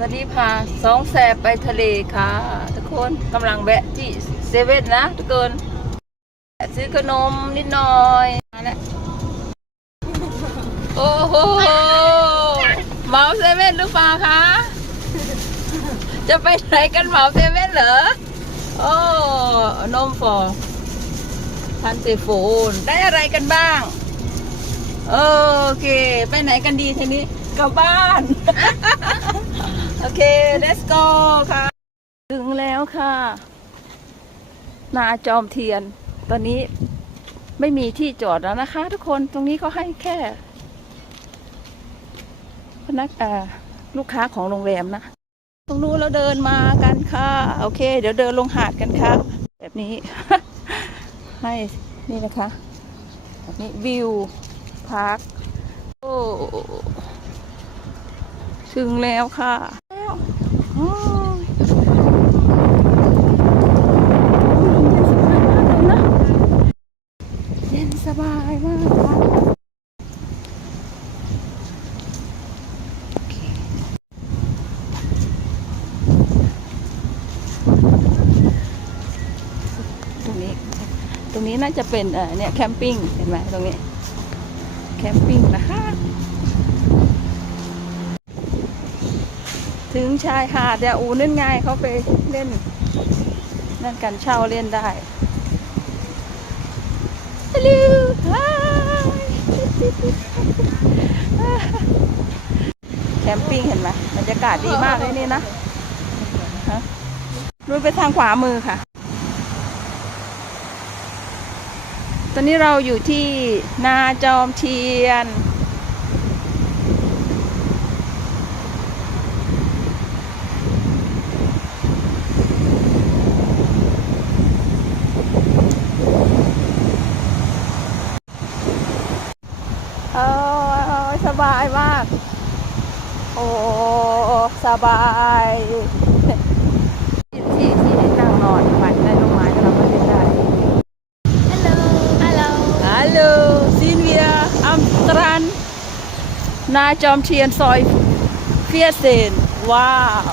วันนี้พาสองแสบไปทะเลค่ะ ทุกคนกำลังแวะที่เซเว่นนะ ทุกคนแวะซื้อขนมนิดหน่อยมาแล้วโอ้โหเหมาเซเว่นหรือเปล่าคะ จะไปไหนกันเหมาเซเว่นเหรอ โอ้ นมฟอร์ทันเตโฟน ได้อะไรกันบ้าง โอเค ไปไหนกันดีทีนี้กลับบ้าน โอเค let's go ค่ะ ถึงแล้วค่ะ นาจอมเทียน ตอนนี้ไม่มีที่จอดแล้วนะคะ ทุกคนตรงนี้เขาให้แค่ พนักอ่าลูกค้าของโรงแรมนะ ตรงนู้นเราเดินมากันค่ะ โอเค เดี๋ยวเดินลงหาดกันค่ะ แบบนี้ ให้นี่นะคะแบบนี้วิวพาร์คโอ้ถึงแล้วค่ะแล้วโอ้ยเย็นสบายมากค่ะโอเค ตรงนี้ ต รงนี้น่าจะเป็นเออเนี่ยแคมปิ้งเห็นไหมตรงนี้แคมปิ้งนะคะถึงชายหาดเนี่ยอูนั่นไงเขาไปเล่นนั่นกันเช่าเล่นได้ฮัลโหลแคมปิ้งเห็นไหมบรรยากาศดีมากเลยนี่นะฮะดูไปทางขวามือค่ะ ตอนนี้เราอยู่ที่นาจอมเทียน โอ้ยสบายมาก โอ้ สบาย หน้าจอมเทียนซอยเฟียเซนว้าว